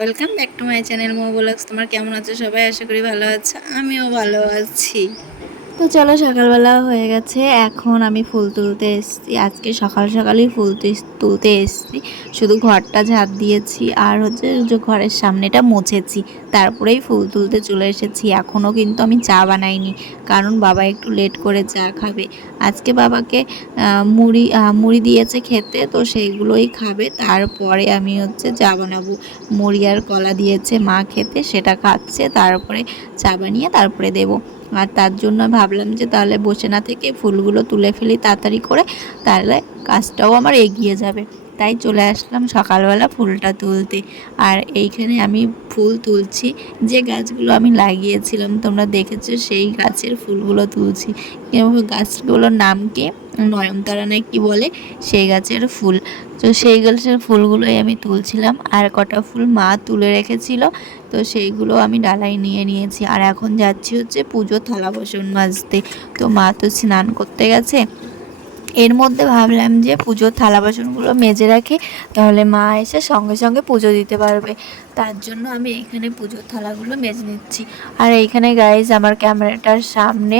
Welcome back to my channel মো blogs. তোমার কেমন আছো সবাই? আশা করি ভালো আছো, আমিও ভালো আছি। তো চলো, সকালবেলা হয়ে গেছে, এখন আমি ফুল তুলতে এসেছি। আজকে সকাল সকালই ফুল তুলতে এসেছি। শুধু ঘরটা ঝাড় দিয়েছি আর হচ্ছে যে ঘরের সামনেটা মুছেছি, তারপরেই ফুল তুলতে চলে এসেছি। এখনও কিন্তু আমি চা বানাইনি, কারণ বাবা একটু লেট করে চা খাবে। আজকে বাবাকে মুড়ি দিয়েছে খেতে, তো সেইগুলোই খাবে। তারপরে আমি হচ্ছে চা বানাবো। মুড়ি আর কলা দিয়েছে মা খেতে, সেটা খাচ্ছে, তারপরে চা বানিয়ে তারপরে দেবো। আর তার জন্য ভাবলাম যে তাহলে বসে না থেকে ফুলগুলো তুলে ফেলি তাড়াতাড়ি করে, তাহলে কাজটাও আমার এগিয়ে যাবে। তাই চলে আসলাম সকালবেলা ফুলটা তুলতে। আর এইখানে আমি ফুল তুলছি, যে গাছগুলো আমি লাগিয়েছিলাম তোমরা দেখেছো, সেই গাছের ফুলগুলো তুলছি। এবং গাছগুলোর নাম কি, নয়নতারা না কি বলে, সেই গাছের ফুল। তো সেই গাছের ফুলগুলোই আমি তুলছিলাম, আর কটা ফুল মা তুলে রেখেছিল, তো সেইগুলো আমি ডালায় নিয়ে নিয়েছি। আর এখন যাচ্ছি হচ্ছে পুজোর থালা বাসন মাজতে। তো মা তো স্নান করতে গেছে, এর মধ্যে ভাবলাম যে পুজোর থালা বাসনগুলো মেজে রাখি, তাহলে মা এসে সঙ্গে সঙ্গে পুজো দিতে পারবে। তার জন্য আমি এইখানে পুজোর থালাগুলো মেজে নিচ্ছি। আর এইখানে গাইজ আমার ক্যামেরাটার সামনে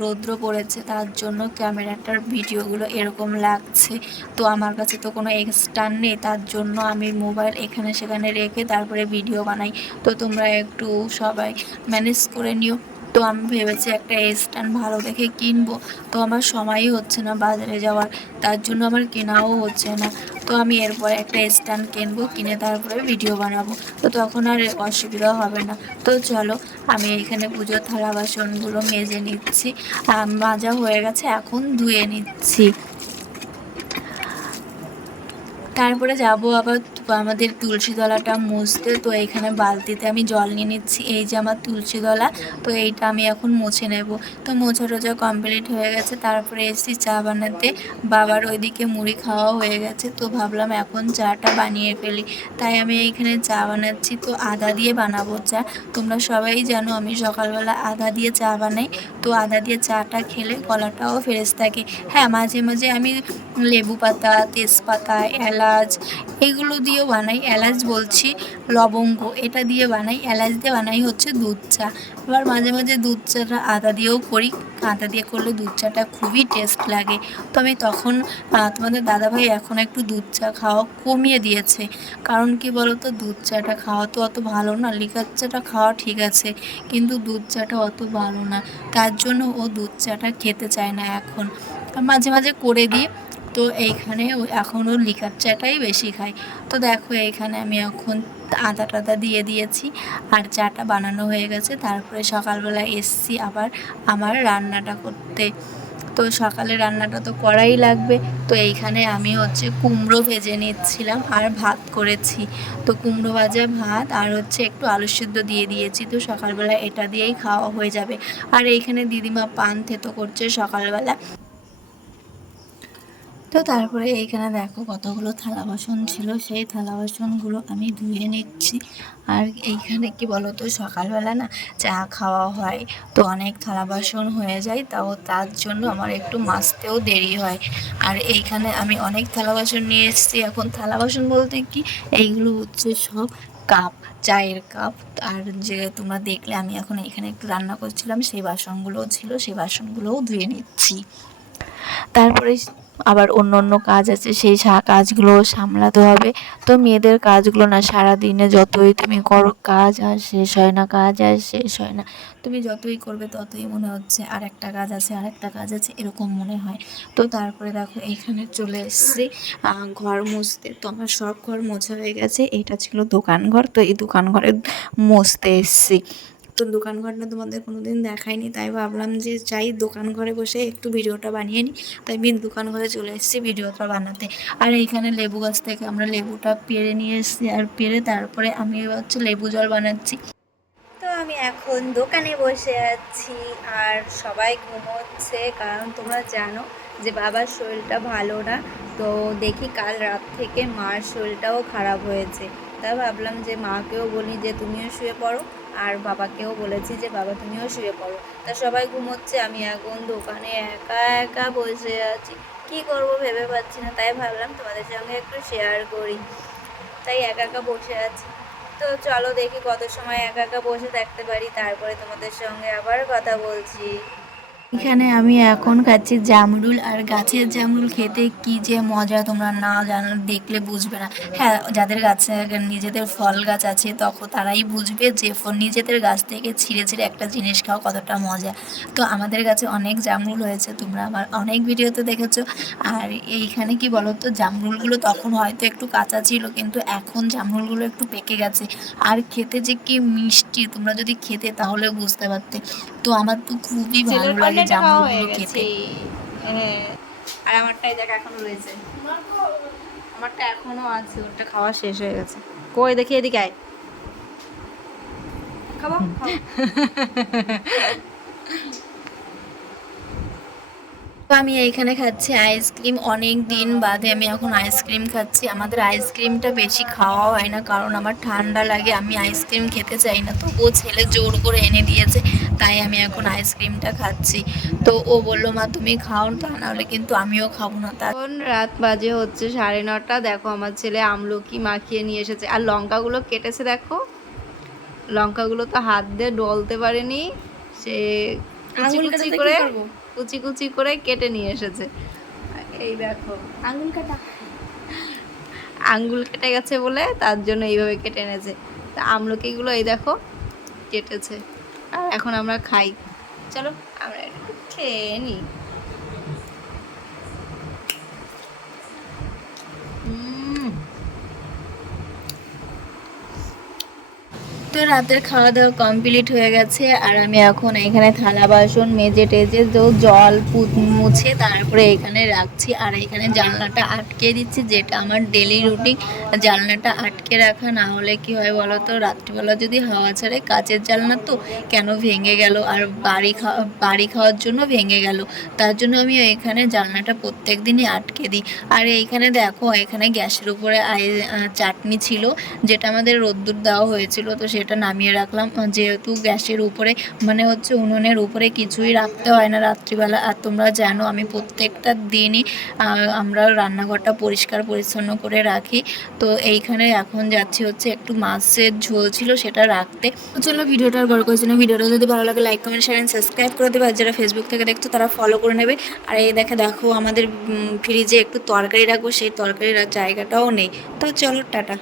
রৌদ্র পড়েছে, তার জন্য ক্যামেরাটার ভিডিওগুলো এরকম লাগছে। তো আমার কাছে তো কোনো এক্সটার্ন নেই, তার জন্য আমি মোবাইল এখানে সেখানে রেখে তারপরে ভিডিও বানাই। তো তোমরা একটু সবাই ম্যানেজ করে নিও। তো আমি ভেবেছি একটা স্ট্যান্ড ভালো দেখে কিনবো, তো আমার সময়ই হচ্ছে না বাজারে যাওয়ার, তার জন্য আমার কেনাও হচ্ছে না। তো আমি এরপরে একটা স্ট্যান্ড কিনবো, কিনে তারপরে ভিডিও বানাবো, তো তখন আর অসুবিধা হবে না। তো চলো, আমি এখানে পুজোর থালা বাসনগুলো মেজে নিচ্ছি। মাজা হয়ে গেছে, এখন ধুয়ে নিচ্ছি। তারপরে যাব আবার আমাদের তুলসী তলাটা মুছতে। তো এইখানে বালতিতে আমি জল নিয়ে নিচ্ছি, এই যে আমার তুলসী তলা, তো এইটা আমি এখন মুছে নেব। তো মোছা টোছা কমপ্লিট হয়ে গেছে, তারপরে এসেছি চা বানাতে। বাবার ওইদিকে মুড়ি খাওয়া হয়ে গেছে, তো ভাবলাম এখন চাটা বানিয়ে ফেলি, তাই আমি এইখানে চা বানাচ্ছি। তো আদা দিয়ে বানাবো চা। তোমরা সবাই জানো আমি সকালবেলা আদা দিয়ে চা বানাই। তো আদা দিয়ে চাটা খেলে গলাটাও ফ্রেশ থাকে। হ্যাঁ, মাঝে মাঝে আমি লেবু পাতা, তেজপাতা, এলাচ এগুলো দিয়েও বানাই। এলাচ বলছি, লবঙ্গ, এটা দিয়ে বানাই। এলাচ দিয়ে বানাই হচ্ছে দুধ চা। আবার মাঝে মাঝে দুধ চাটা আদা দিয়েও করি। আদা দিয়ে করলে দুধ চাটা খুবই টেস্ট লাগে। তো আমি তখন তোমাদের দাদাভাই এখন একটু দুধ চা খাওয়া কমিয়ে দিয়েছে। কারণ কি বলো তো, দুধ চাটা খাওয়া তো অত ভালো না। লিকার চাটা খাওয়া ঠিক আছে, কিন্তু দুধ চাটা অত ভালো না। তার জন্য ও দুধ চাটা খেতে চায় না এখন। মাঝে মাঝে করে দিই। তো এইখানে এখনও লিকার চাটাই বেশি খাই। তো দেখো, এইখানে আমি এখন আদা টাদা দিয়ে দিয়েছি, আর চাটা বানানো হয়ে গেছে। তারপরে সকালবেলা এসছি আবার আমার রান্নাটা করতে। তো সকালে রান্নাটা তো করাই লাগবে। তো এইখানে আমি হচ্ছে কুমড়ো ভেজে নিচ্ছিলাম আর ভাত করেছি। তো কুমড়ো ভাজা ভাত আর হচ্ছে একটু আলু সিদ্ধ দিয়ে দিয়েছি, তো সকালবেলা এটা দিয়েই খাওয়া হয়ে যাবে। আর এইখানে দিদিমা পান থেতো করছে সকালবেলা। তো তারপরে এইখানে দেখো কতগুলো থালা বাসন ছিল, সেই থালা বাসনগুলো আমি ধুয়ে নিচ্ছি। আর এইখানে কি বলো তো, সকালবেলা না চা খাওয়া হয়, তো অনেক থালা বাসন হয়ে যায়, তাও তার জন্য আমার একটু মাজতেও দেরি হয়। আর এইখানে আমি অনেক থালা বাসন নিয়ে এসেছি। এখন থালা বাসন বলতে কি, এইগুলো হচ্ছে সব কাপ, চায়ের কাপ। আর যে তোমরা দেখলে আমি এখন এখানে একটু রান্না করছিলাম, সেই বাসনগুলোও ছিল, সেই বাসনগুলোও ধুয়ে নিচ্ছি। তারপরে আবার অন্য অন্য কাজ আছে, সেই কাজগুলো সামলাতে হবে। তো মেয়েদের কাজগুলো না, সারাদিনে যতই তুমি করো কাজ আর শেষ হয় না, কাজ আর শেষ হয় না। তুমি যতই করবে ততই মনে হচ্ছে আর একটা কাজ আছে, আর একটা কাজ আছে, এরকম মনে হয়। তো তারপরে দেখো এইখানে চলে এসেছি ঘর মুছতে। তো আমার সব ঘর মোছা হয়ে গেছে, এটা ছিল দোকান ঘর, তো এই দোকান ঘরে মুছতে এসেছি। তো দোকান ঘরটা তোমাদের কোনো দিন দেখাইনি, তাই ভাবলাম যে যাই দোকান ঘরে বসে একটু ভিডিওটা বানিয়ে নিই। তাই আমি দোকান ঘরে চলে এসেছি ভিডিওটা বানাতে। আর এইখানে লেবু গাছ থেকে আমরা লেবুটা পেড়ে নিয়ে এসেছি, আর পেড়ে তারপরে আমি হচ্ছে লেবু জল বানাচ্ছি। তো আমি এখন দোকানে বসে আছি, আর সবাই ঘুমোচ্ছে, কারণ তোমরা জানো যে বাবার শরীরটা ভালো না। তো দেখি কাল রাত থেকে মার শরীরটাও খারাপ হয়েছে, তাই ভাবলাম যে মাকেও বলি যে তুমিও শুয়ে পড়ো, আর বাবাকেও বলেছি যে বাবা তুমিও শুয়ে পড়ো। তা সবাই ঘুমোচ্ছে, আমি এখন দোকানে একা একা বসে আছি, কি করব ভেবে পাচ্ছি না। তাই ভাবলাম তোমাদের সঙ্গে একটু শেয়ার করি, তাই একা একা বসে আছি। তো চলো দেখি কত সময় একা একা বসে থাকতে পারি, তারপরে তোমাদের সঙ্গে আবার কথা বলছি। এখানে আমি এখন খাচ্ছি জামরুল, আর গাছের জামরুল খেতে কি যে মজা তোমরা না জানো, দেখলে বুঝবে না। হ্যাঁ, যাদের গাছে নিজেদের ফল গাছ আছে তখন তারাই বুঝবে যে নিজেদের গাছ থেকে ছিঁড়ে ছিঁড়ে একটা জিনিস খাওয়া কতটা মজা। তো আমাদের গাছে অনেক জামরুল হয়েছে, তোমরা আমার অনেক ভিডিওতে দেখেছো। আর এইখানে কি বলো তো, জামরুলগুলো তখন হয়তো একটু কাঁচা ছিল, কিন্তু এখন জামরুলগুলো একটু পেকে গেছে। আর খেতে যে কি মিষ্টি, তোমরা যদি খেতে তাহলে বুঝতে পারতে। তো আমার তো খুবই ভালো লাগে জামরুলগুলো খেতে। হ্যাঁ, আর আমারটাই দেখ এখনো রয়েছে, আমারটা এখনো আছে, ওটা খাওয়া শেষ হয়ে গেছে। কই দেখি, এদিকে আয়, খাবো তো আমি এইখানে খাচ্ছি আইসক্রিম, অনেক দিন বাদে আমি এখন আইসক্রিম খাচ্ছি। আমাদের আইসক্রিমটা বেশি খাওয়া হয় না, কারণ আমার ঠান্ডা লাগে, আমি আইসক্রিম খেতে চাই না, তবুও ছেলে জোর করে এনে দিয়েছে, তাই আমি এখন আইসক্রিমটা খাচ্ছি। তো ও বললো মা তুমি খাও, তা নাহলে কিন্তু আমিও খাবো না। তখন রাত বাজে হচ্ছে 9:30। দেখো আমার ছেলে আমলকি মাখিয়ে নিয়ে এসেছে, আর লঙ্কাগুলো কেটেছে দেখো, লঙ্কাগুলো তো হাত দিয়ে ডলতে পারেনি, সে কুচি কুচি করে কুচি কুচি করে কেটে নিয়ে এসেছে। এই দেখো আঙ্গুল কাটা, আঙ্গুল কেটে গেছে বলে তার জন্য এইভাবে কেটে এনেছে। তা আমলকিগুলো এই দেখো কেটেছে, আর এখন আমরা খাই। চলো আমরা একটু খেয়ে নিই। তো রাতের খাওয়া দাওয়া কমপ্লিট হয়ে গেছে, আর আমি এখন এখানে থালা বাসন মেজে টেজে তো জল মুছে তারপরে এখানে রাখছি, আর এখানে জানলাটা আটকে দিচ্ছি, যেটা আমার ডেলি রুটিন। জানলাটা আটকে রাখা, না হলে কি হয় বলো তো, রাত্রিবেলা যদি হাওয়া ছাড়ে, কাচের জানলা তো কেন ভেঙে গেল, আর বাড়ি খাওয়ার জন্য ভেঙে গেল, তার জন্য আমি এখানে জানলাটা প্রত্যেক দিনই আটকে দিই। আর এইখানে দেখো, এখানে গ্যাসের উপরে চাটনি ছিল, যেটা আমাদের রোদ্দুর দেওয়া হয়েছিল, তো সেটা নামিয়ে রাখলাম, যেহেতু গ্যাসের উপরে মানে হচ্ছে উনুনের উপরে কিছুই রাখতে হয় না রাত্রিবেলা। আর তোমরা জানো আমি প্রত্যেকটা দিনই আমরা রান্নাঘরটা পরিষ্কার পরিচ্ছন্ন করে রাখি। তো এইখানে এখন যাচ্ছি হচ্ছে একটু মাছের ঝোল ছিল সেটা রাখতে। চলো ভিডিওটা আর বড় করছি না, ভিডিওটা যদি ভালো লাগে like comment share and subscribe করে দেবে, আর যারা ফেসবুক থেকে দেখছো তারা ফলো করে নেবে। আর এই দেখো আমাদের ফ্রিজে একটু তরকারি রাখবো, সেই তরকারির জায়গাটাও নেই। তো চলো টাটা।